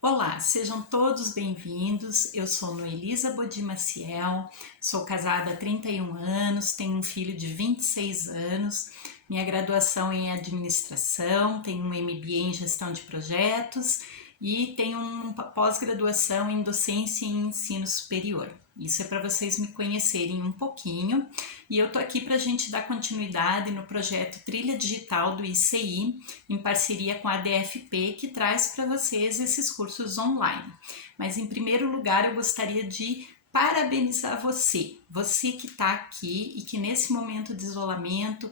Olá, sejam todos bem-vindos. Eu sou Noelisa Bodi Maciel, sou casada há 31 anos, tenho um filho de 26 anos, minha graduação é em administração, tenho um MBA em gestão de projetos e tenho uma pós-graduação em docência e ensino superior. Isso é para vocês me conhecerem um pouquinho e eu tô aqui para a gente dar continuidade no projeto Trilha Digital do ICI, em parceria com a DFP, que traz para vocês esses cursos online. Mas em primeiro lugar eu gostaria de parabenizar você que está aqui e que nesse momento de isolamento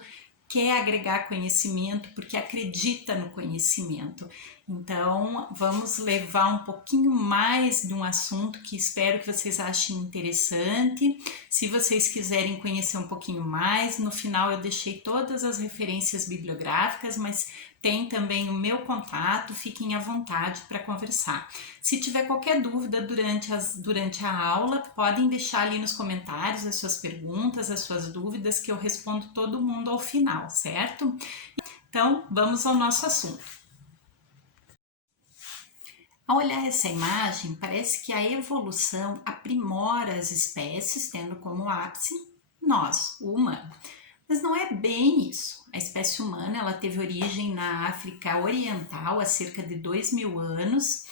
quer agregar conhecimento porque acredita no conhecimento. Então, vamos levar um pouquinho mais de um assunto que espero que vocês achem interessante. Se vocês quiserem conhecer um pouquinho mais, no final eu deixei todas as referências bibliográficas, mas tem também o meu contato, fiquem à vontade para conversar. Se tiver qualquer dúvida durante a aula, podem deixar ali nos comentários as suas perguntas, as suas dúvidas, que eu respondo todo mundo ao final, certo? Então, vamos ao nosso assunto. Ao olhar essa imagem, parece que a evolução aprimora as espécies, tendo como ápice nós, o humano. Mas não é bem isso. A espécie humana ela teve origem na África Oriental há cerca de 2.000 anos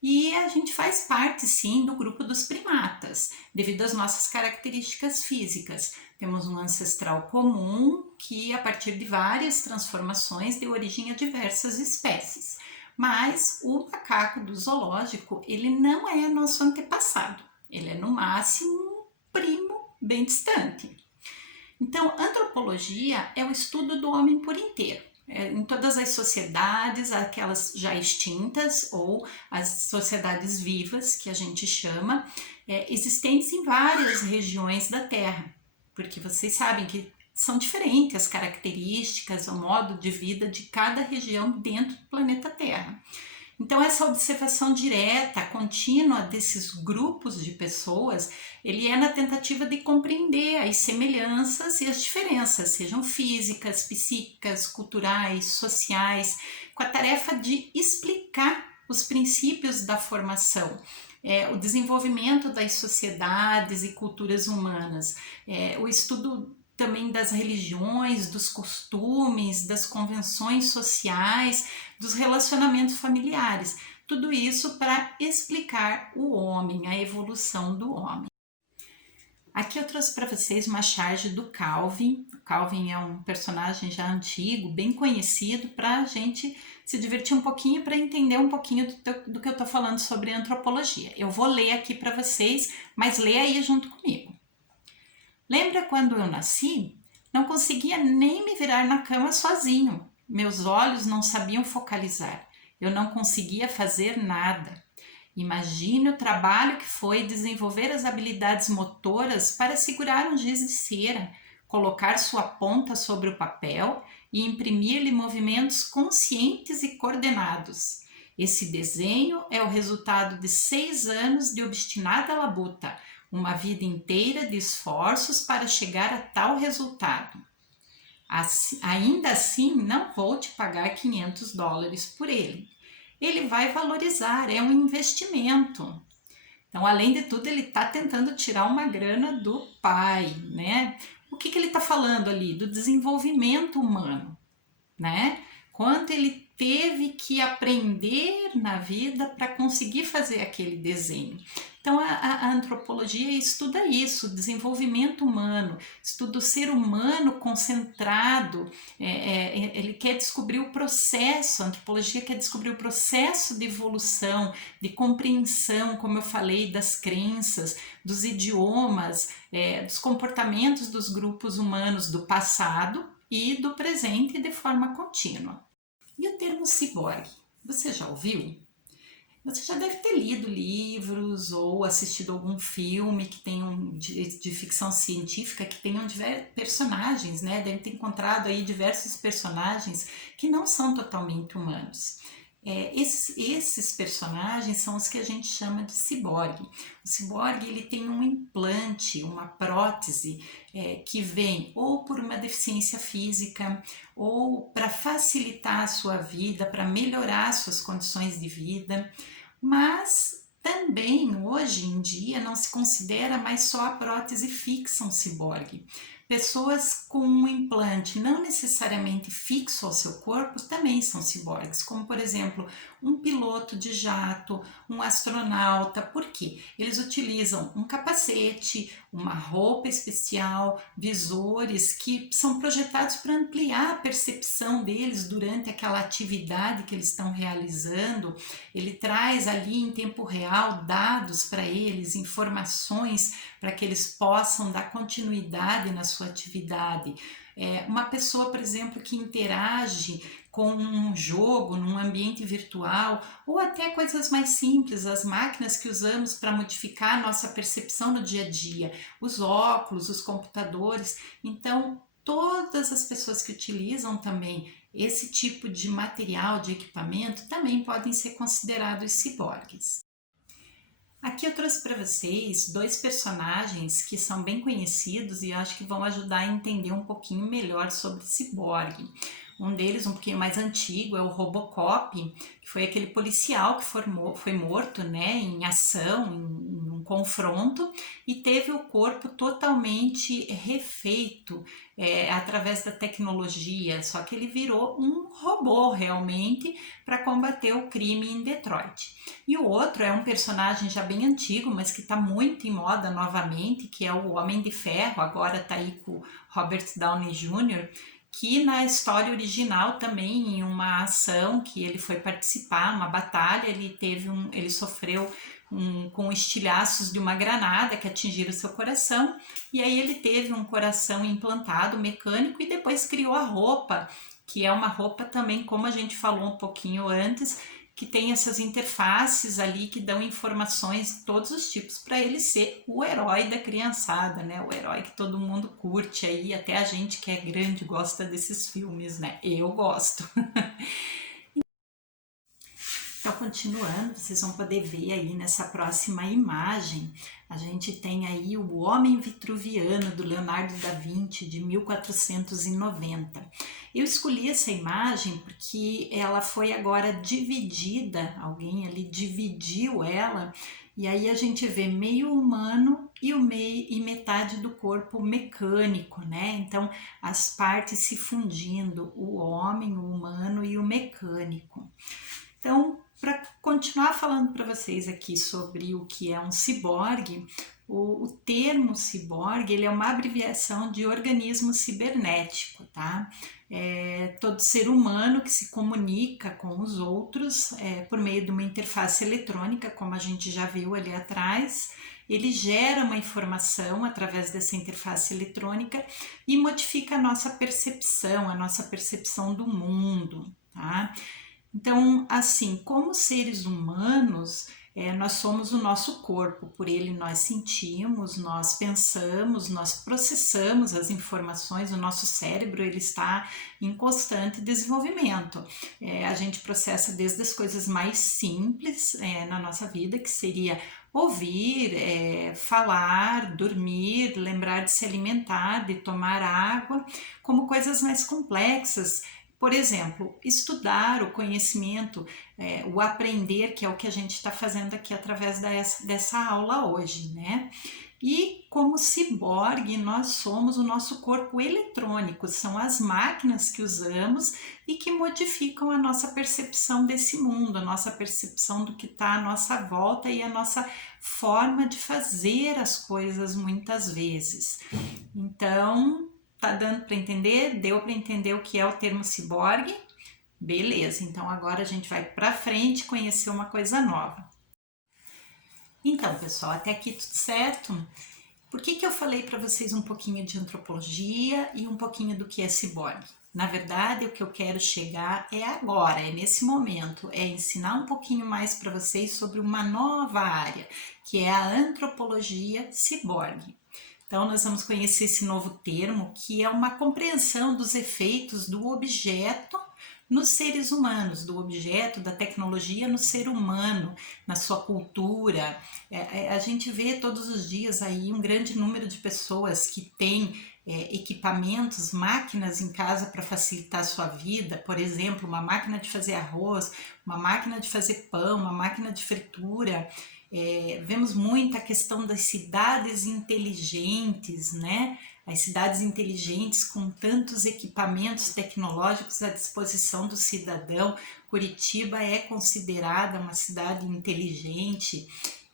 e a gente faz parte sim do grupo dos primatas, devido às nossas características físicas. Temos um ancestral comum que, a partir de várias transformações, deu origem a diversas espécies. Mas o macaco do zoológico, ele não é nosso antepassado. Ele é, no máximo, um primo bem distante. Então, antropologia é o estudo do homem por inteiro, em todas as sociedades, aquelas já extintas ou as sociedades vivas, que a gente chama, existentes em várias regiões da Terra, porque vocês sabem que são diferentes as características, o modo de vida de cada região dentro do planeta Terra. Então, essa observação direta, contínua desses grupos de pessoas, ele é na tentativa de compreender as semelhanças e as diferenças, sejam físicas, psíquicas, culturais, sociais, com a tarefa de explicar os princípios da formação, o desenvolvimento das sociedades e culturas humanas, o estudo também das religiões, dos costumes, das convenções sociais, dos relacionamentos familiares. Tudo isso para explicar o homem, a evolução do homem. Aqui eu trouxe para vocês uma charge do Calvin. O Calvin é um personagem já antigo, bem conhecido, para a gente se divertir um pouquinho, para entender um pouquinho do que eu estou falando sobre antropologia. Eu vou ler aqui para vocês, mas lê aí junto comigo. Lembra quando eu nasci? Não conseguia nem me virar na cama sozinho. Meus olhos não sabiam focalizar. Eu não conseguia fazer nada. Imagine o trabalho que foi desenvolver as habilidades motoras para segurar um giz de cera, colocar sua ponta sobre o papel e imprimir-lhe movimentos conscientes e coordenados. Esse desenho é o resultado de 6 anos de obstinada labuta, uma vida inteira de esforços para chegar a tal resultado. Ainda assim, não vou te pagar $500 por ele. Ele vai valorizar, é um investimento. Então, além de tudo, ele está tentando tirar uma grana do pai, né? O que ele está falando ali? Do desenvolvimento humano, né? Quanto ele teve que aprender na vida para conseguir fazer aquele desenho. Então, a antropologia estuda isso, o desenvolvimento humano, estuda o ser humano concentrado, ele quer descobrir o processo, a antropologia quer descobrir o processo de evolução, de compreensão, como eu falei, das crenças, dos idiomas, dos comportamentos dos grupos humanos do passado e do presente de forma contínua. E o termo ciborgue, você já ouviu? Você já deve ter lido livros ou assistido algum filme que tenham de ficção científica que tenham diversos personagens, né? Deve ter encontrado aí diversos personagens que não são totalmente humanos. Esses personagens são os que a gente chama de ciborgue. O ciborgue ele tem um implante, uma prótese que vem ou por uma deficiência física ou para facilitar a sua vida, para melhorar suas condições de vida, Mas também hoje em dia não se considera mais só a prótese fixa um ciborgue. Pessoas com um implante não necessariamente fixo ao seu corpo também são ciborgues, como por exemplo um piloto de jato, um astronauta. Por quê? Eles utilizam um capacete, uma roupa especial, visores que são projetados para ampliar a percepção deles durante aquela atividade que eles estão realizando. Ele traz ali em tempo real dados para eles, informações para que eles possam dar continuidade na sua atividade. Uma pessoa, por exemplo, que interage com um jogo num ambiente virtual ou até coisas mais simples, as máquinas que usamos para modificar a nossa percepção no dia a dia, os óculos, os computadores. Então, todas as pessoas que utilizam também esse tipo de material, de equipamento, também podem ser considerados ciborgues. Aqui eu trouxe para vocês dois personagens que são bem conhecidos e eu acho que vão ajudar a entender um pouquinho melhor sobre ciborgue. Um deles, um pouquinho mais antigo, é o Robocop, que foi aquele policial que foi morto, né, em ação, em um confronto, e teve o corpo totalmente refeito através da tecnologia, só que ele virou um robô realmente para combater o crime em Detroit. E o outro é um personagem já bem antigo, mas que está muito em moda novamente, que é o Homem de Ferro, agora está aí com o Robert Downey Jr., que na história original também, em uma ação que ele foi participar, uma batalha, ele sofreu com estilhaços de uma granada que atingiram seu coração, e aí ele teve um coração implantado mecânico e depois criou a roupa, que é uma roupa também, como a gente falou um pouquinho antes, que tem essas interfaces ali que dão informações de todos os tipos para ele ser o herói da criançada, né? O herói que todo mundo curte aí, até a gente que é grande gosta desses filmes, né? Eu gosto. Então, continuando, vocês vão poder ver aí nessa próxima imagem, a gente tem aí o Homem Vitruviano, do Leonardo da Vinci, de 1490. Eu escolhi essa imagem porque ela foi agora dividida, alguém ali dividiu ela, e aí a gente vê meio humano e metade do corpo mecânico, né? Então, as partes se fundindo, o homem, o humano e o mecânico. Então, para continuar falando para vocês aqui sobre o que é um ciborgue, o termo ciborgue ele é uma abreviação de organismo cibernético, tá? Todo ser humano que se comunica com os outros por meio de uma interface eletrônica, como a gente já viu ali atrás. Ele gera uma informação através dessa interface eletrônica e modifica a nossa percepção do mundo, tá? Então, assim, como seres humanos, nós somos o nosso corpo, por ele nós sentimos, nós pensamos, nós processamos as informações, o nosso cérebro ele está em constante desenvolvimento. A gente processa desde as coisas mais simples na nossa vida, que seria ouvir, falar, dormir, lembrar de se alimentar, de tomar água, como coisas mais complexas. Por exemplo, estudar o conhecimento, o aprender, que é o que a gente está fazendo aqui através dessa aula hoje, né? E como ciborgue, nós somos o nosso corpo eletrônico, são as máquinas que usamos e que modificam a nossa percepção desse mundo, a nossa percepção do que está à nossa volta e a nossa forma de fazer as coisas muitas vezes. Então, tá dando para entender? Deu para entender o que é o termo ciborgue? Beleza, então agora a gente vai para frente conhecer uma coisa nova. Então, pessoal, até aqui tudo certo? Por que eu falei para vocês um pouquinho de antropologia e um pouquinho do que é ciborgue? Na verdade, o que eu quero chegar é agora, é nesse momento, é ensinar um pouquinho mais para vocês sobre uma nova área, que é a antropologia ciborgue. Então, nós vamos conhecer esse novo termo, que é uma compreensão dos efeitos do objeto nos seres humanos, do objeto, da tecnologia no ser humano, na sua cultura. A gente vê todos os dias aí um grande número de pessoas que têm equipamentos, máquinas em casa para facilitar a sua vida, por exemplo, uma máquina de fazer arroz, uma máquina de fazer pão, uma máquina de fritura. Vemos muito a questão das cidades inteligentes, né? As cidades inteligentes com tantos equipamentos tecnológicos à disposição do cidadão. Curitiba é considerada uma cidade inteligente.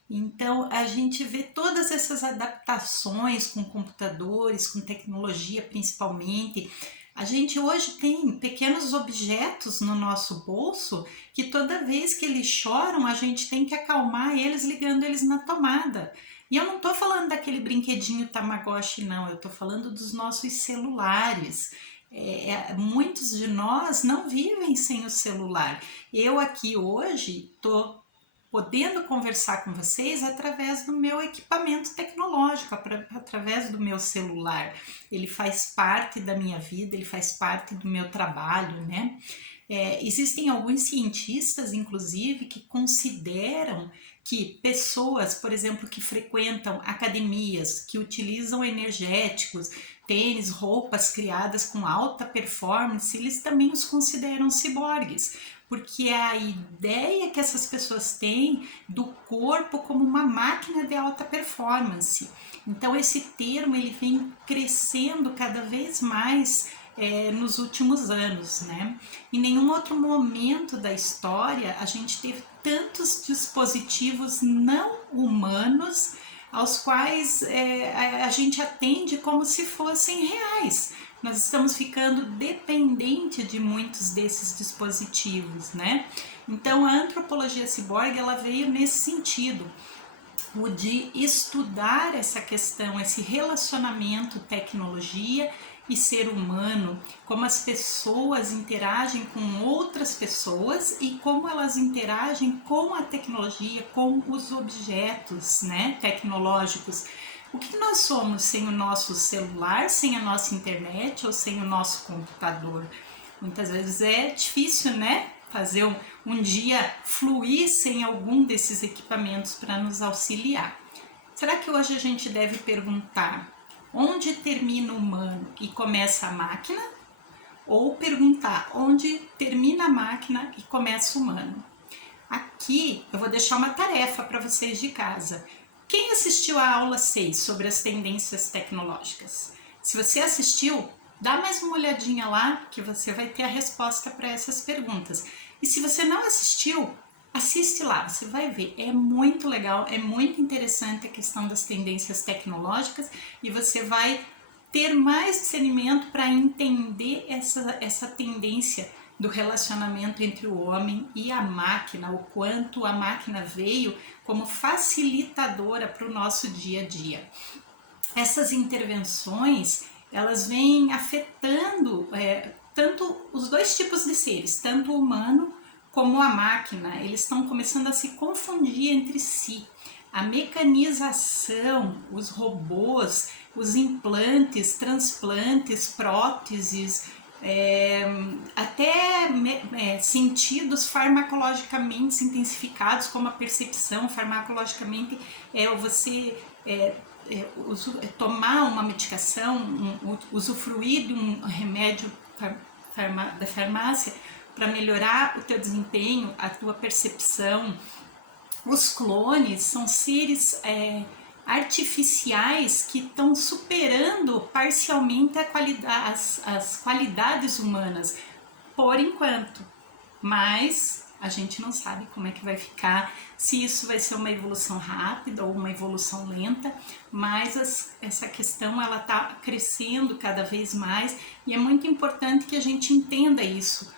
Então, a gente vê todas essas adaptações com computadores, com tecnologia principalmente. A gente hoje tem pequenos objetos no nosso bolso que toda vez que eles choram, a gente tem que acalmar eles ligando eles na tomada. E eu não estou falando daquele brinquedinho Tamagotchi, não, eu estou falando dos nossos celulares. Muitos de nós não vivem sem o celular. Eu aqui hoje estou podendo conversar com vocês através do meu equipamento tecnológico, através do meu celular. Ele faz parte da minha vida, ele faz parte do meu trabalho, né? Existem alguns cientistas, inclusive, que consideram que pessoas, por exemplo, que frequentam academias, que utilizam energéticos, tênis, roupas criadas com alta performance, eles também os consideram ciborgues, porque é a ideia que essas pessoas têm do corpo como uma máquina de alta performance. Então esse termo ele vem crescendo cada vez mais nos últimos anos, né? Em nenhum outro momento da história a gente teve tantos dispositivos não humanos aos quais a gente atende como se fossem reais. Nós estamos ficando dependente de muitos desses dispositivos, né? Então a antropologia ciborgue ela veio nesse sentido, o de estudar essa questão, esse relacionamento tecnologia e ser humano, como as pessoas interagem com outras pessoas e como elas interagem com a tecnologia, com os objetos, né, tecnológicos. O que nós somos sem o nosso celular, sem a nossa internet ou sem o nosso computador? Muitas vezes é difícil, né? Fazer um dia fluir sem algum desses equipamentos para nos auxiliar. Será que hoje a gente deve perguntar onde termina o humano e começa a máquina? Ou perguntar onde termina a máquina e começa o humano? Aqui eu vou deixar uma tarefa para vocês de casa. Quem assistiu à aula 6 sobre as tendências tecnológicas? Se você assistiu, dá mais uma olhadinha lá que você vai ter a resposta para essas perguntas. E se você não assistiu, assiste lá, você vai ver. É muito legal, é muito interessante a questão das tendências tecnológicas e você vai ter mais discernimento para entender essa tendência do relacionamento entre o homem e a máquina, o quanto a máquina veio como facilitadora para o nosso dia a dia. Essas intervenções, elas vêm afetando tanto os dois tipos de seres, tanto o humano como a máquina. Eles estão começando a se confundir entre si. A mecanização, os robôs, os implantes, transplantes, próteses, até sentidos farmacologicamente intensificados, como a percepção farmacologicamente, você tomar uma medicação, usufruir de um remédio da farmácia para melhorar o teu desempenho, a tua percepção. Os clones são seres artificiais que estão superando parcialmente as qualidades humanas, por enquanto, mas a gente não sabe como é que vai ficar, se isso vai ser uma evolução rápida ou uma evolução lenta, mas essa questão ela está crescendo cada vez mais e é muito importante que a gente entenda isso,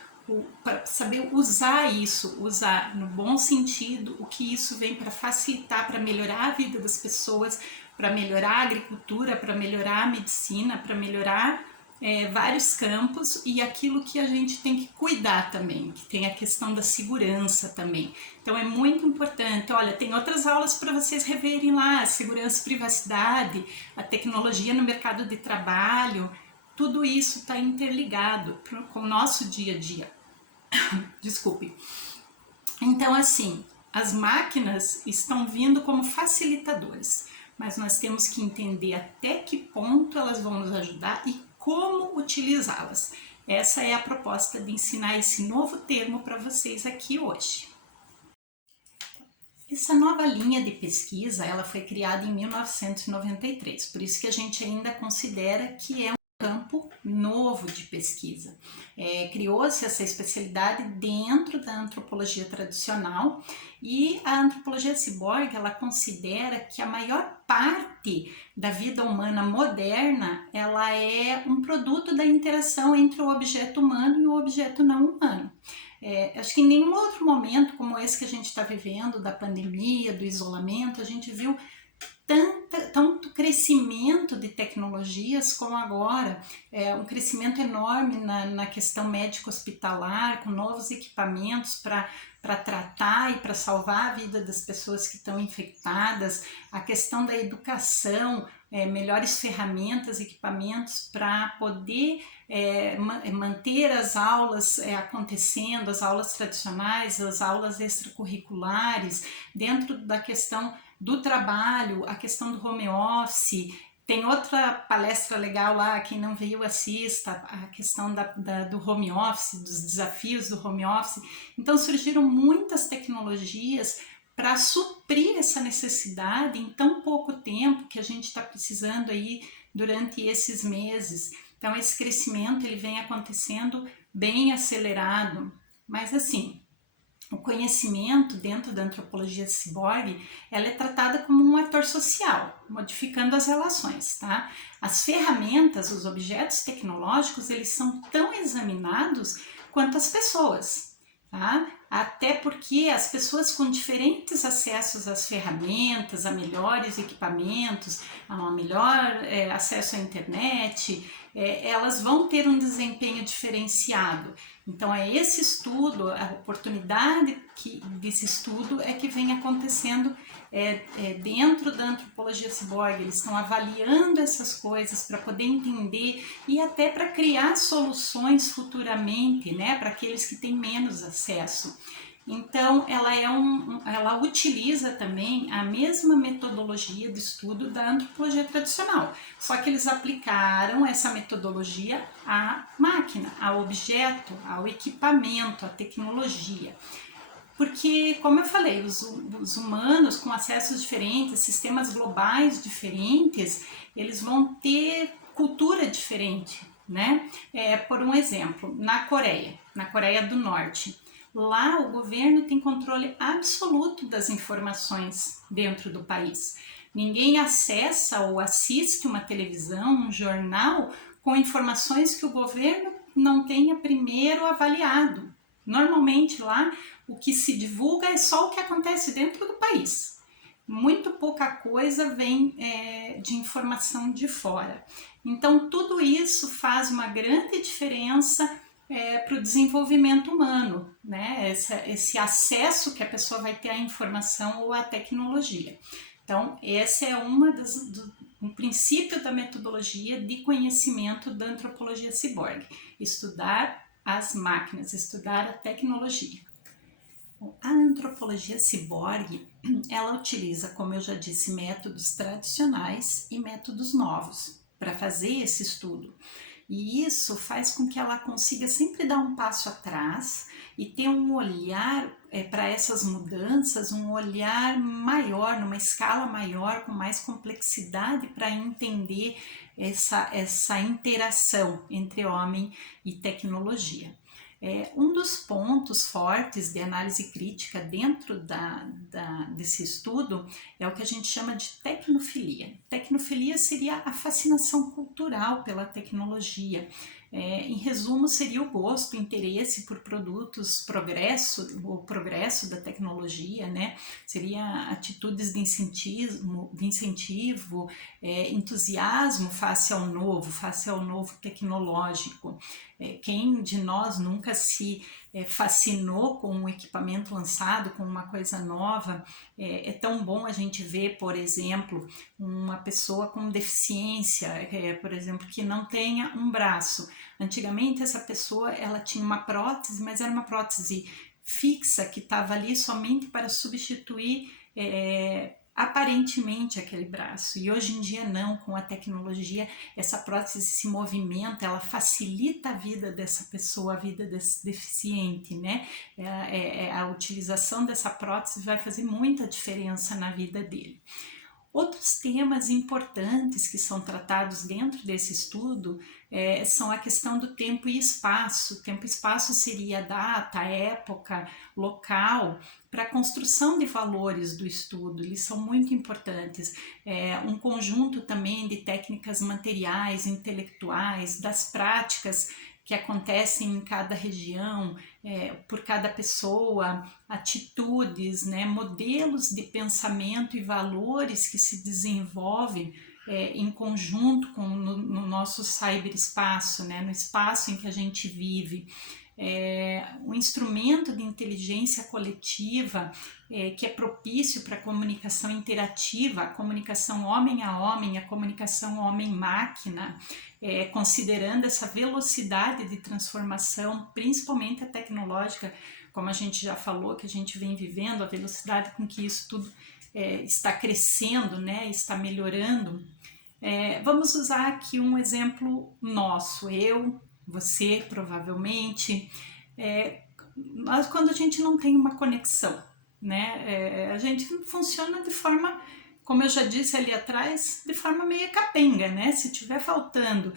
para saber usar isso, usar no bom sentido, o que isso vem para facilitar, para melhorar a vida das pessoas, para melhorar a agricultura, para melhorar a medicina, para melhorar vários campos e aquilo que a gente tem que cuidar também, que tem a questão da segurança também. Então é muito importante, olha, tem outras aulas para vocês reverem lá, segurança e privacidade, a tecnologia no mercado de trabalho, tudo isso está interligado com o nosso dia a dia. Desculpe. Então, assim, as máquinas estão vindo como facilitadores, mas nós temos que entender até que ponto elas vão nos ajudar e como utilizá-las. Essa é a proposta de ensinar esse novo termo para vocês aqui hoje. Essa nova linha de pesquisa, ela foi criada em 1993, por isso que a gente ainda considera que é um campo novo de pesquisa. Criou-se essa especialidade dentro da antropologia tradicional e a antropologia ciborgue, ela considera que a maior parte da vida humana moderna, ela é um produto da interação entre o objeto humano e o objeto não humano. Acho que em nenhum outro momento como esse que a gente está vivendo, da pandemia, do isolamento, a gente viu tanto crescimento de tecnologias como agora, um crescimento enorme na questão médico-hospitalar, com novos equipamentos para tratar e para salvar a vida das pessoas que estão infectadas, a questão da educação, melhores ferramentas, equipamentos para poder manter as aulas acontecendo, as aulas tradicionais, as aulas extracurriculares, dentro da questão do trabalho, a questão do home office. Tem outra palestra legal lá, quem não veio assista, a questão do home office, dos desafios do home office. Então surgiram muitas tecnologias para suprir essa necessidade em tão pouco tempo que a gente está precisando aí durante esses meses. Então esse crescimento ele vem acontecendo bem acelerado, mas assim, o conhecimento dentro da antropologia ciborgue, ela é tratada como um ator social, modificando as relações, tá? As ferramentas, os objetos tecnológicos, eles são tão examinados quanto as pessoas, tá? Até porque as pessoas com diferentes acessos às ferramentas, a melhores equipamentos, a um melhor acesso à internet, elas vão ter um desempenho diferenciado. Então é esse estudo, a oportunidade desse estudo é que vem acontecendo dentro da antropologia ciborgue. Eles estão avaliando essas coisas para poder entender e até para criar soluções futuramente, né, para aqueles que têm menos acesso. Então, ela utiliza também a mesma metodologia de estudo da antropologia tradicional, só que eles aplicaram essa metodologia à máquina, ao objeto, ao equipamento, à tecnologia. Porque, como eu falei, os humanos com acessos diferentes, sistemas globais diferentes, eles vão ter cultura diferente, né? Por um exemplo, na Coreia do Norte, lá o governo tem controle absoluto das informações dentro do país. Ninguém acessa ou assiste uma televisão, um jornal com informações que o governo não tenha primeiro avaliado. Normalmente lá o que se divulga é só o que acontece dentro do país. Muito pouca coisa vem de informação de fora. Então tudo isso faz uma grande diferença para o desenvolvimento humano, né? Esse acesso que a pessoa vai ter à informação ou à tecnologia. Então, esse é um princípio da metodologia de conhecimento da antropologia ciborgue, estudar as máquinas, estudar a tecnologia. A antropologia ciborgue, ela utiliza, como eu já disse, métodos tradicionais e métodos novos para fazer esse estudo. E isso faz com que ela consiga sempre dar um passo atrás e ter um olhar para essas mudanças, um olhar maior, numa escala maior, com mais complexidade para entender essa interação entre homem e tecnologia. Um dos pontos fortes de análise crítica dentro desse estudo é o que a gente chama de tecnofilia. Tecnofilia seria a fascinação cultural pela tecnologia. Em resumo, seria o gosto, o interesse por produtos, o progresso da tecnologia, né? Seria atitudes de incentivo, entusiasmo face ao novo tecnológico. Quem de nós nunca se fascinou com um equipamento lançado, com uma coisa nova? É tão bom a gente ver, por exemplo, uma pessoa com deficiência, por exemplo, que não tenha um braço. Antigamente essa pessoa ela tinha uma prótese, mas era uma prótese fixa que estava ali somente para substituir aparentemente aquele braço. E hoje em dia não, com a tecnologia, essa prótese se movimenta, ela facilita a vida dessa pessoa, a vida desse deficiente, né? A utilização dessa prótese vai fazer muita diferença na vida dele. Outros temas importantes que são tratados dentro desse estudo são a questão do tempo e espaço. Tempo e espaço seria a data, a época, local, para a construção de valores do estudo, eles são muito importantes. Um conjunto também de técnicas materiais, intelectuais, das práticas que acontecem em cada região, por cada pessoa, atitudes, né, modelos de pensamento e valores que se desenvolvem em conjunto no nosso cyberespaço, né, no espaço em que a gente vive. Um instrumento de inteligência coletiva que é propício para a comunicação interativa, a comunicação homem a homem, a comunicação homem-máquina, considerando essa velocidade de transformação, principalmente a tecnológica, como a gente já falou, que a gente vem vivendo, a velocidade com que isso tudo está crescendo, né, está melhorando. Vamos usar aqui um exemplo nosso, eu, você provavelmente, mas quando a gente não tem uma conexão, né, a gente funciona de forma, como eu já disse ali atrás, de forma meio capenga, né? Se tiver faltando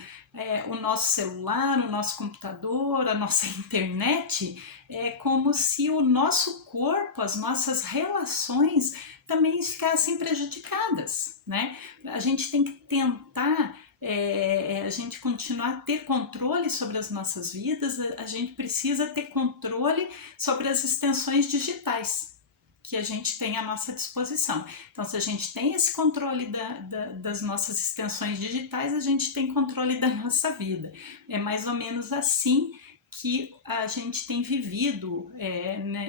o nosso celular, o nosso computador, a nossa internet, é como se o nosso corpo, as nossas relações também ficassem prejudicadas, né? A gente tem que tentar a gente continuar a ter controle sobre as nossas vidas, a gente precisa ter controle sobre as extensões digitais que a gente tem à nossa disposição. Então, se a gente tem esse controle das nossas extensões digitais, a gente tem controle da nossa vida. É mais ou menos assim que a gente tem vivido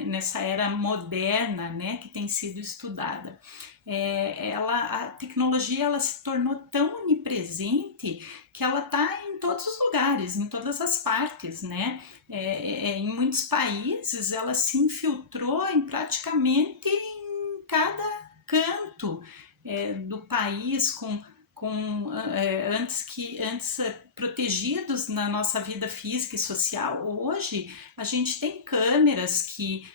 nessa era moderna, né, que tem sido estudada. A tecnologia ela se tornou tão onipresente que ela está em todos os lugares, em todas as partes, né? Em muitos países ela se infiltrou praticamente em cada canto do país, antes protegidos na nossa vida física e social. Hoje a gente tem câmeras que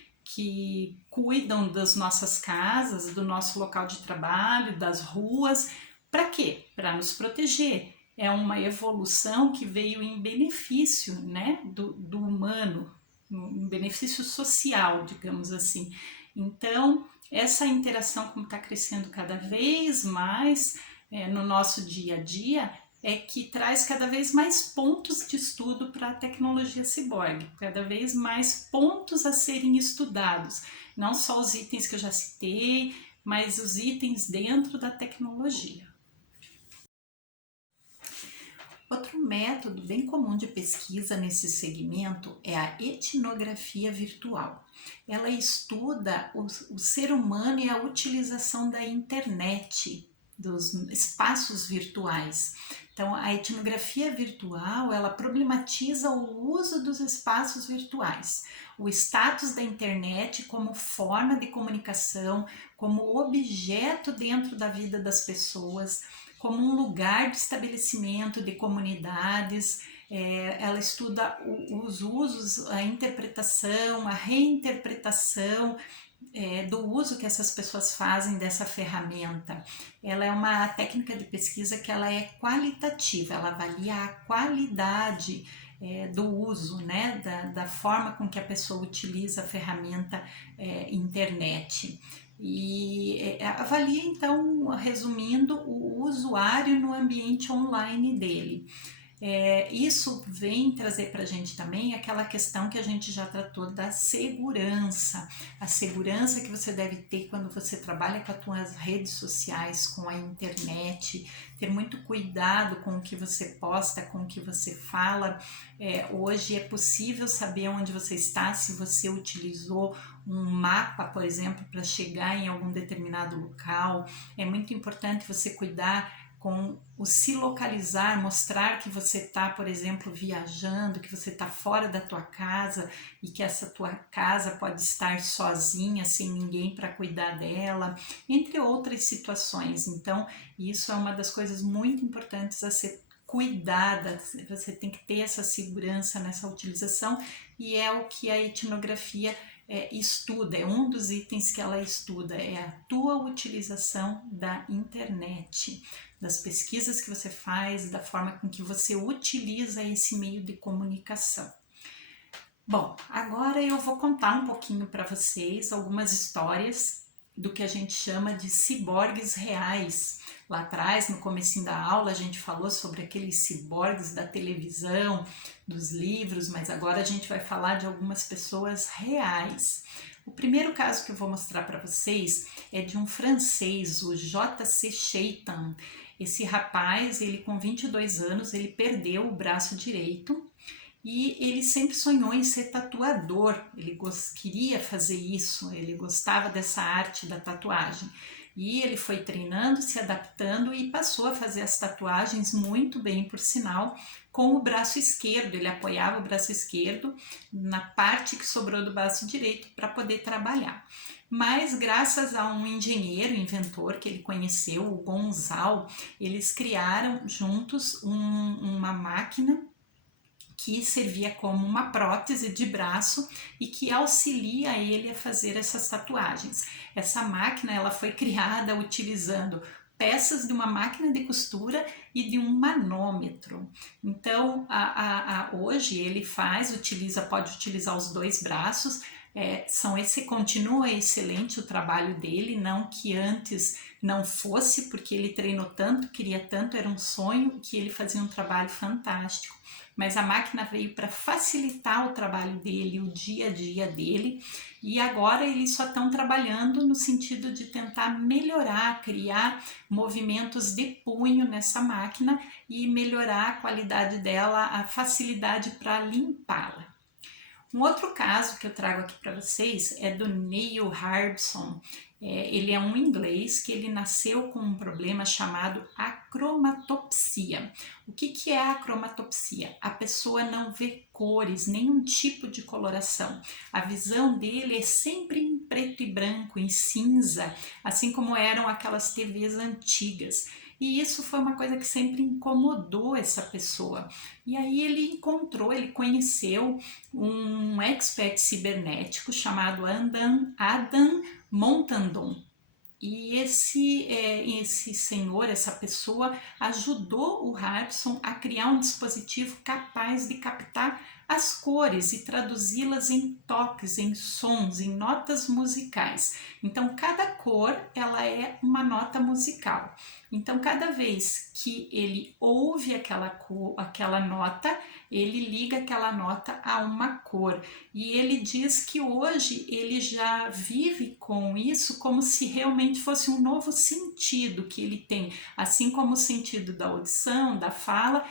cuidam das nossas casas, do nosso local de trabalho, das ruas. Para quê? Para nos proteger. É uma evolução que veio em benefício, né, do humano, um benefício social, digamos assim. Então, essa interação, como está crescendo cada vez mais no nosso dia a dia, que traz cada vez mais pontos de estudo para a tecnologia ciborgue, cada vez mais pontos a serem estudados, não só os itens que eu já citei, mas os itens dentro da tecnologia. Outro método bem comum de pesquisa nesse segmento é a etnografia virtual. Ela estuda o ser humano e a utilização da internet, dos espaços virtuais. Então, a etnografia virtual, ela problematiza o uso dos espaços virtuais, o status da internet como forma de comunicação, como objeto dentro da vida das pessoas, como um lugar de estabelecimento de comunidades. Ela estuda os usos, a interpretação, a reinterpretação do uso que essas pessoas fazem dessa ferramenta. Ela é uma técnica de pesquisa que ela é qualitativa, ela avalia a qualidade do uso, né, da forma com que a pessoa utiliza a ferramenta internet. E avalia, então, resumindo, o usuário no ambiente online dele. Isso vem trazer para a gente também aquela questão que a gente já tratou da segurança, a segurança que você deve ter quando você trabalha com as suas redes sociais, com a internet, ter muito cuidado com o que você posta, com o que você fala. Hoje é possível saber onde você está, se você utilizou um mapa, por exemplo, para chegar em algum determinado local. É muito importante você cuidar com o se localizar, mostrar que você está, por exemplo, viajando, que você está fora da tua casa e que essa tua casa pode estar sozinha, sem ninguém para cuidar dela, entre outras situações. Então, isso é uma das coisas muito importantes a ser cuidada, você tem que ter essa segurança nessa utilização, e é o que a etnografia estuda, é um dos itens que ela estuda, é a tua utilização da internet, das pesquisas que você faz, da forma com que você utiliza esse meio de comunicação. Bom, agora eu vou contar um pouquinho para vocês algumas histórias do que a gente chama de ciborgues reais. Lá atrás, no comecinho da aula, a gente falou sobre aqueles ciborgues da televisão, dos livros, mas agora a gente vai falar de algumas pessoas reais. O primeiro caso que eu vou mostrar para vocês é de um francês, o J.C. Chaitin. Esse rapaz, ele com 22 anos, ele perdeu o braço direito, e ele sempre sonhou em ser tatuador, ele queria fazer isso, ele gostava dessa arte da tatuagem. E ele foi treinando, se adaptando e passou a fazer as tatuagens muito bem, por sinal, com o braço esquerdo. Ele apoiava o braço esquerdo na parte que sobrou do braço direito para poder trabalhar. Mas graças a um engenheiro, inventor que ele conheceu, o Gonzal, eles criaram juntos uma máquina que servia como uma prótese de braço e que auxilia ele a fazer essas tatuagens. Essa máquina ela foi criada utilizando peças de uma máquina de costura e de um manômetro. Então, hoje ele pode utilizar os dois braços. Continua excelente o trabalho dele, não que antes não fosse, porque ele treinou tanto, queria tanto, era um sonho, que ele fazia um trabalho fantástico. Mas a máquina veio para facilitar o trabalho dele, o dia a dia dele, e agora eles só estão trabalhando no sentido de tentar melhorar, criar movimentos de punho nessa máquina e melhorar a qualidade dela, a facilidade para limpá-la. Um outro caso que eu trago aqui para vocês é do Neil Harbson. Ele é um inglês que ele nasceu com um problema chamado acromatopsia. O que é a acromatopsia? A pessoa não vê cores, nenhum tipo de coloração. A visão dele é sempre em preto e branco, em cinza, assim como eram aquelas TVs antigas. E isso foi uma coisa que sempre incomodou essa pessoa. E aí ele conheceu um expert cibernético chamado Adam Montandon. E esse senhor, essa pessoa, ajudou o Harbson a criar um dispositivo capaz de captar as cores e traduzi-las em toques, em sons, em notas musicais. Então, cada cor ela é uma nota musical. Então, cada vez que ele ouve aquela nota, ele liga aquela nota a uma cor. E ele diz que hoje ele já vive com isso como se realmente fosse um novo sentido que ele tem. Assim como o sentido da audição, da fala,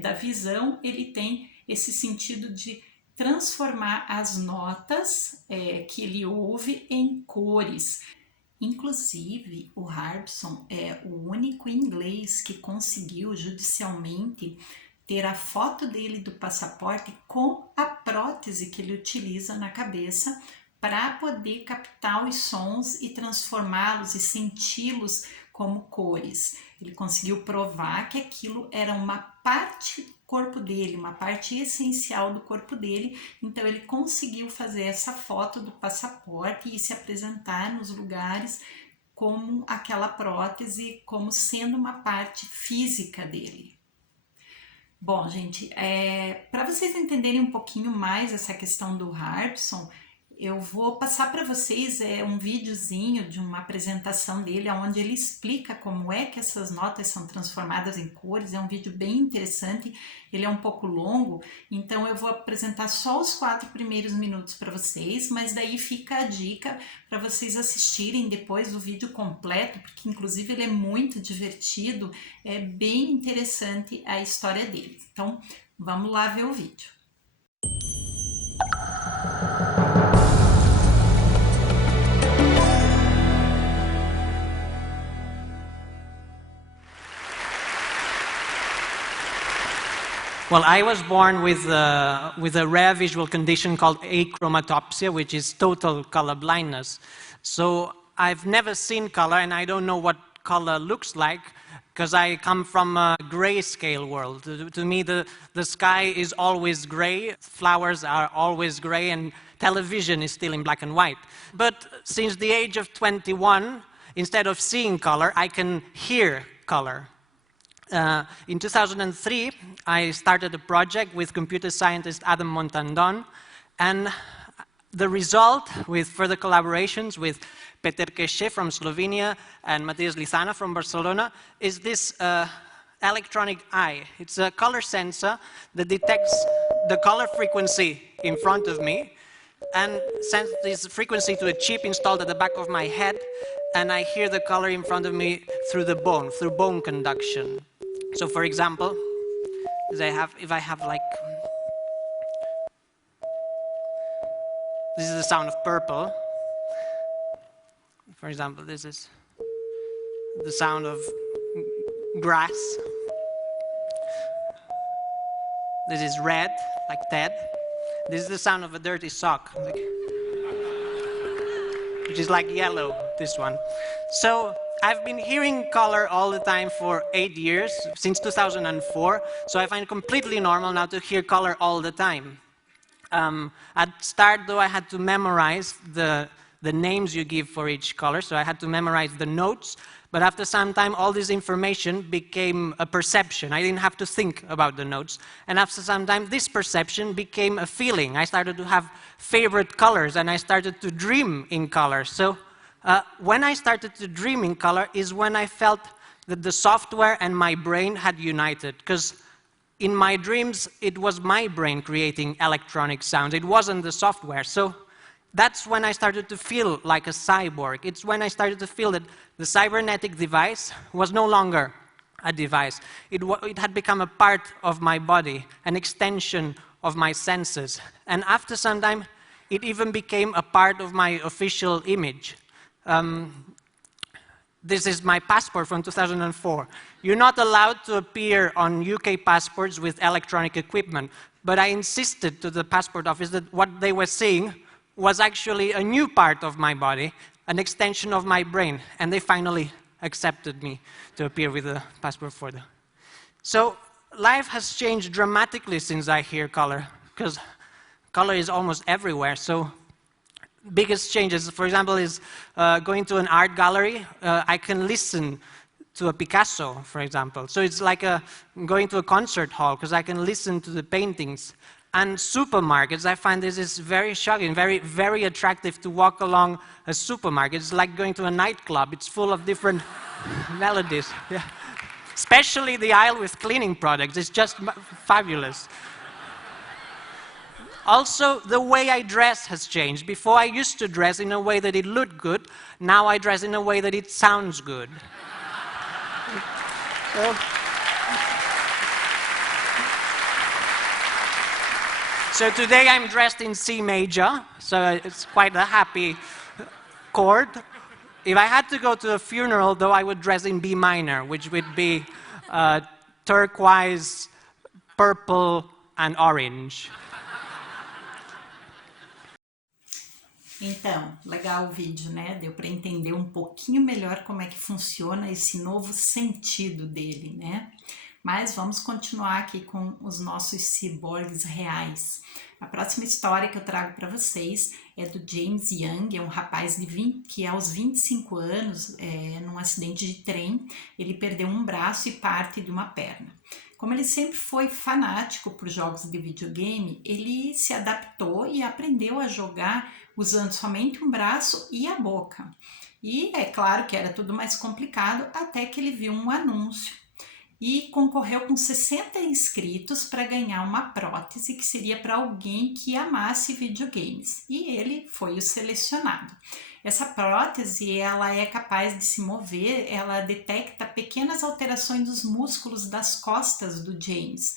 da visão, ele tem esse sentido de transformar as notas que ele ouve em cores. Inclusive, o Harbson é o único inglês que conseguiu judicialmente ter a foto dele do passaporte com a prótese que ele utiliza na cabeça para poder captar os sons e transformá-los e senti-los como cores. Ele conseguiu provar que aquilo era uma parte do corpo dele, uma parte essencial do corpo dele, então ele conseguiu fazer essa foto do passaporte e se apresentar nos lugares como aquela prótese, como sendo uma parte física dele. Bom, gente, para vocês entenderem um pouquinho mais essa questão do Harbson, eu vou passar para vocês um videozinho de uma apresentação dele, onde ele explica como é que essas notas são transformadas em cores. É um vídeo bem interessante, ele é um pouco longo, então eu vou apresentar só os 4 primeiros minutos para vocês, mas daí fica a dica para vocês assistirem depois o vídeo completo, porque inclusive ele é muito divertido, é bem interessante a história dele. Então, vamos lá ver o vídeo. Well, I was born with a rare visual condition called achromatopsia, which is total color blindness. So I've never seen color, and I don't know what color looks like, because I come from a grayscale world. To me, the sky is always gray, flowers are always gray, and television is still in black and white. But since the age of 21, instead of seeing color, I can hear color. In 2003, I started a project with computer scientist Adam Montandon, and the result, with further collaborations with Peter Queixe from Slovenia and Matías Lizana from Barcelona, is this electronic eye. It's a color sensor that detects the color frequency in front of me and sends this frequency to a chip installed at the back of my head, and I hear the color in front of me through the bone, through bone conduction. So, for example, if I have like, this is the sound of purple. For example, this is the sound of grass. This is red, like Ted. This is the sound of a dirty sock, which is like yellow, this one. So I've been hearing color all the time for 8 years, since 2004, so I find it completely normal now to hear color all the time. At start, though, I had to memorize the names you give for each color, so I had to memorize the notes, but after some time, all this information became a perception. I didn't have to think about the notes, and after some time, this perception became a feeling. I started to have favorite colors, and I started to dream in color. So when I started to dream in color is when I felt that the software and my brain had united, because in my dreams, it was my brain creating electronic sounds. It wasn't the software. So that's when I started to feel like a cyborg. It's when I started to feel that the cybernetic device was no longer a device. It had become a part of my body, an extension of my senses. And after some time, it even became a part of my official image. This is my passport from 2004. You're not allowed to appear on UK passports with electronic equipment, but I insisted to the passport office that what they were seeing was actually a new part of my body, an extension of my brain, and they finally accepted me to appear with a passport for them. So life has changed dramatically since I hear color, because color is almost everywhere. So biggest changes, for example, is going to an art gallery. I can listen to a Picasso, for example. So it's like going to a concert hall, because I can listen to the paintings. And supermarkets, I find this is very shocking, very, very attractive to walk along a supermarket. It's like going to a nightclub. It's full of different melodies. Yeah. Especially the aisle with cleaning products. It's just fabulous. Also, the way I dress has changed. Before, I used to dress in a way that it looked good. Now I dress in a way that it sounds good. So today I'm dressed in C major, so it's quite a happy chord. If I had to go to a funeral, though, I would dress in B minor, which would be turquoise, purple, and orange. Então, legal o vídeo, né? Deu para entender um pouquinho melhor como é que funciona esse novo sentido dele, né? Mas vamos continuar aqui com os nossos ciborgues reais. A próxima história que eu trago para vocês é do James Young, é um rapaz que aos 25 anos, num acidente de trem, ele perdeu um braço e parte de uma perna. Como ele sempre foi fanático por jogos de videogame, ele se adaptou e aprendeu a jogar usando somente um braço e a boca. E é claro que era tudo mais complicado até que ele viu um anúncio e concorreu com 60 inscritos para ganhar uma prótese que seria para alguém que amasse videogames. E ele foi o selecionado. Essa prótese, ela é capaz de se mover, ela detecta pequenas alterações dos músculos das costas do James,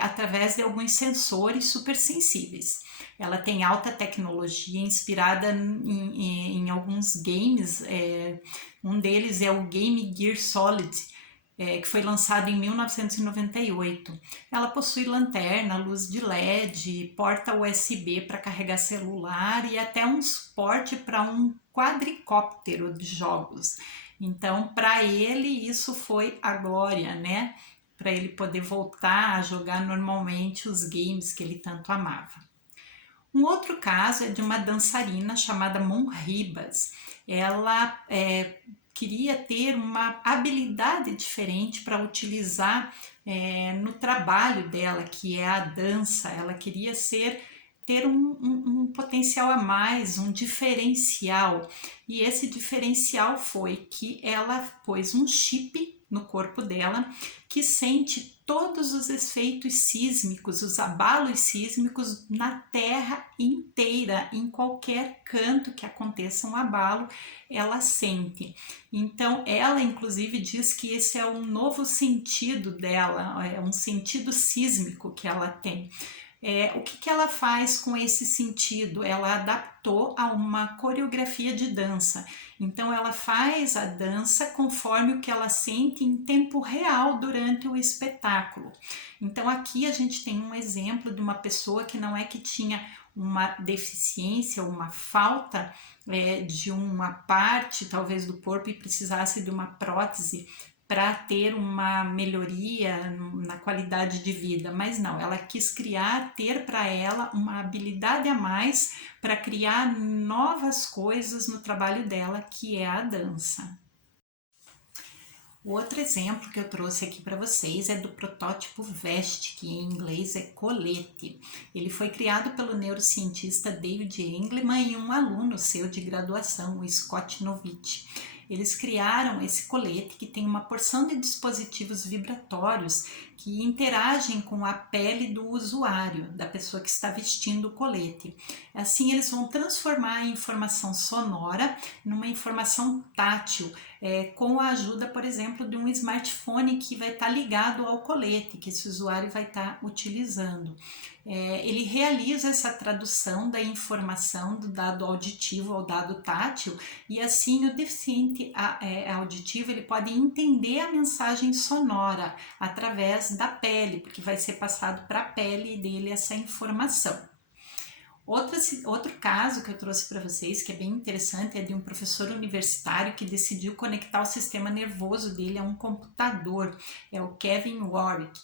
através de alguns sensores supersensíveis. Ela tem alta tecnologia, inspirada em alguns games, um deles é o Game Gear Solid, que foi lançado em 1998. Ela possui lanterna, luz de LED, porta USB para carregar celular e até um suporte para um quadricóptero de jogos. Então, para ele, isso foi a glória, né? Para ele poder voltar a jogar normalmente os games que ele tanto amava. Um outro caso é de uma dançarina chamada Mon Ribas. Ela queria ter uma habilidade diferente para utilizar no trabalho dela, que é a dança. Ela queria ter um potencial a mais, um diferencial. E esse diferencial foi que ela pôs um chip no corpo dela que sente todos os efeitos sísmicos, os abalos sísmicos na Terra inteira, em qualquer canto que aconteça um abalo, ela sente. Então, ela inclusive diz que esse é um novo sentido dela, é um sentido sísmico que ela tem. O que ela faz com esse sentido? Ela adaptou a uma coreografia de dança. Então, ela faz a dança conforme o que ela sente em tempo real durante o espetáculo. Então, aqui a gente tem um exemplo de uma pessoa que não é que tinha uma deficiência, uma falta de uma parte, talvez, do corpo e precisasse de uma prótese para ter uma melhoria na qualidade de vida, mas não, ela quis ter para ela uma habilidade a mais para criar novas coisas no trabalho dela, que é a dança. O outro exemplo que eu trouxe aqui para vocês é do protótipo veste, que em inglês é colete. Ele foi criado pelo neurocientista David Engelman e um aluno seu de graduação, o Scott Novick. Eles criaram esse colete que tem uma porção de dispositivos vibratórios que interagem com a pele do usuário, da pessoa que está vestindo o colete. Assim, eles vão transformar a informação sonora numa informação tátil, com a ajuda, por exemplo, de um smartphone que vai estar ligado ao colete, que esse usuário vai estar utilizando. Ele realiza essa tradução da informação do dado auditivo ao dado tátil e assim o deficiente auditivo ele pode entender a mensagem sonora através da pele, porque vai ser passado para a pele dele essa informação. Outro caso que eu trouxe para vocês, que é bem interessante, é de um professor universitário que decidiu conectar o sistema nervoso dele a um computador, é o Kevin Warwick,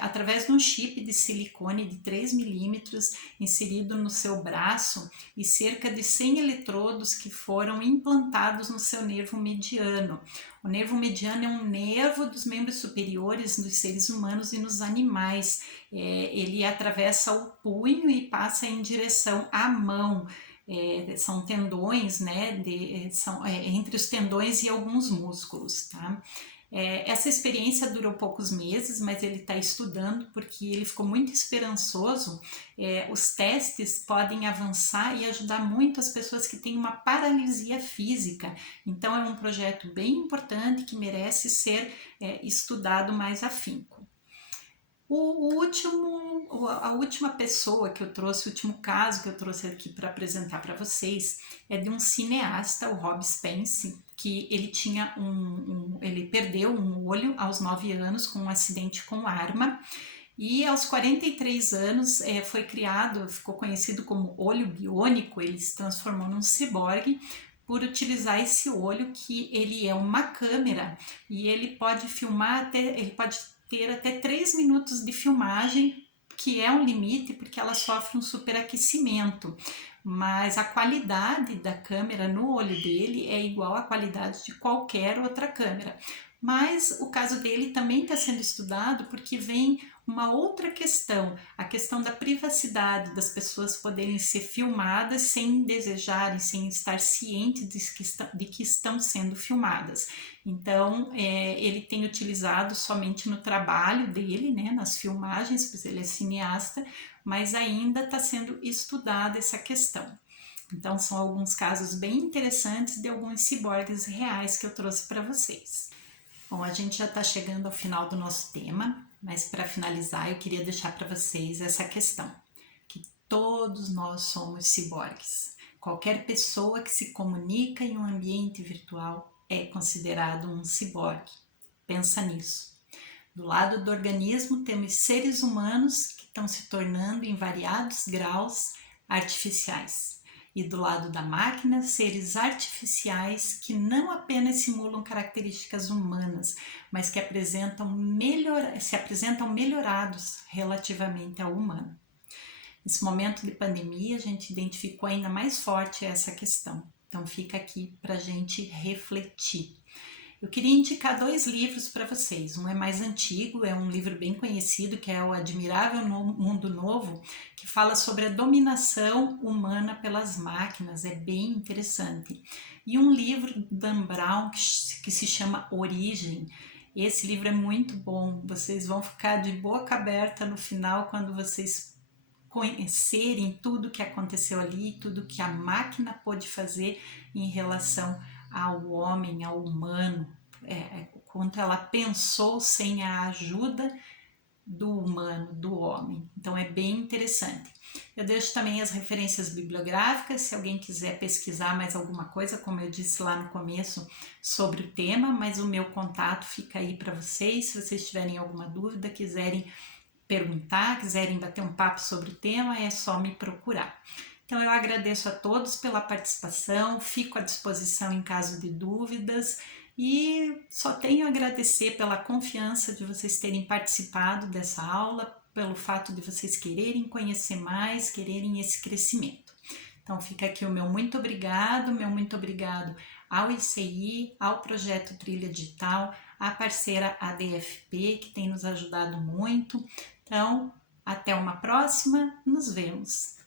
através de um chip de silicone de 3 milímetros inserido no seu braço e cerca de 100 eletrodos que foram implantados no seu nervo mediano. O nervo mediano é um nervo dos membros superiores dos seres humanos e nos animais. Ele atravessa o punho e passa em direção à mão. São tendões, né? São entre os tendões e alguns músculos, tá? Essa experiência durou poucos meses, mas ele está estudando porque ele ficou muito esperançoso. Os testes podem avançar e ajudar muito as pessoas que têm uma paralisia física. Então, é um projeto bem importante que merece ser estudado mais afinco. A última pessoa que eu trouxe, o último caso que eu trouxe aqui para apresentar para vocês é de um cineasta, o Rob Spence, que ele tinha ele perdeu um olho aos 9 anos com um acidente com arma e aos 43 anos ficou conhecido como olho biônico, ele se transformou num ciborgue por utilizar esse olho que ele é uma câmera e ele pode filmar ele pode ter até 3 minutos de filmagem, que é um limite porque ela sofre um superaquecimento, mas a qualidade da câmera no olho dele é igual à qualidade de qualquer outra câmera. Mas o caso dele também está sendo estudado porque vem uma outra questão, a questão da privacidade, das pessoas poderem ser filmadas sem desejarem, sem estar cientes de que estão sendo filmadas. Então, ele tem utilizado somente no trabalho dele, né, nas filmagens, pois ele é cineasta, mas ainda está sendo estudada essa questão. Então, são alguns casos bem interessantes de alguns ciborgues reais que eu trouxe para vocês. Bom, a gente já está chegando ao final do nosso tema, mas para finalizar eu queria deixar para vocês essa questão, que todos nós somos ciborgues. Qualquer pessoa que se comunica em um ambiente virtual é considerado um ciborgue. Pensa nisso. Do lado do organismo temos seres humanos que estão se tornando em variados graus artificiais. E do lado da máquina, seres artificiais que não apenas simulam características humanas, mas que se apresentam melhorados relativamente ao humano. Nesse momento de pandemia, a gente identificou ainda mais forte essa questão. Então fica aqui para a gente refletir. Eu queria indicar 2 livros para vocês. Um é mais antigo, é um livro bem conhecido, que é o Admirável Mundo Novo, que fala sobre a dominação humana pelas máquinas, é bem interessante. E um livro do Dan Brown, que se chama Origem. Esse livro é muito bom, vocês vão ficar de boca aberta no final quando vocês conhecerem tudo que aconteceu ali, tudo que a máquina pôde fazer em relação ao homem, ao humano, quanto ela pensou sem a ajuda do humano, do homem. Então é bem interessante. Eu deixo também as referências bibliográficas, se alguém quiser pesquisar mais alguma coisa, como eu disse lá no começo, sobre o tema, mas o meu contato fica aí para vocês, se vocês tiverem alguma dúvida, quiserem perguntar, quiserem bater um papo sobre o tema, é só me procurar. Então eu agradeço a todos pela participação, fico à disposição em caso de dúvidas e só tenho a agradecer pela confiança de vocês terem participado dessa aula, pelo fato de vocês quererem conhecer mais, quererem esse crescimento. Então fica aqui o meu muito obrigado ao ICI, ao Projeto Trilha Digital, à parceira ADFP, que tem nos ajudado muito. Então, até uma próxima, nos vemos!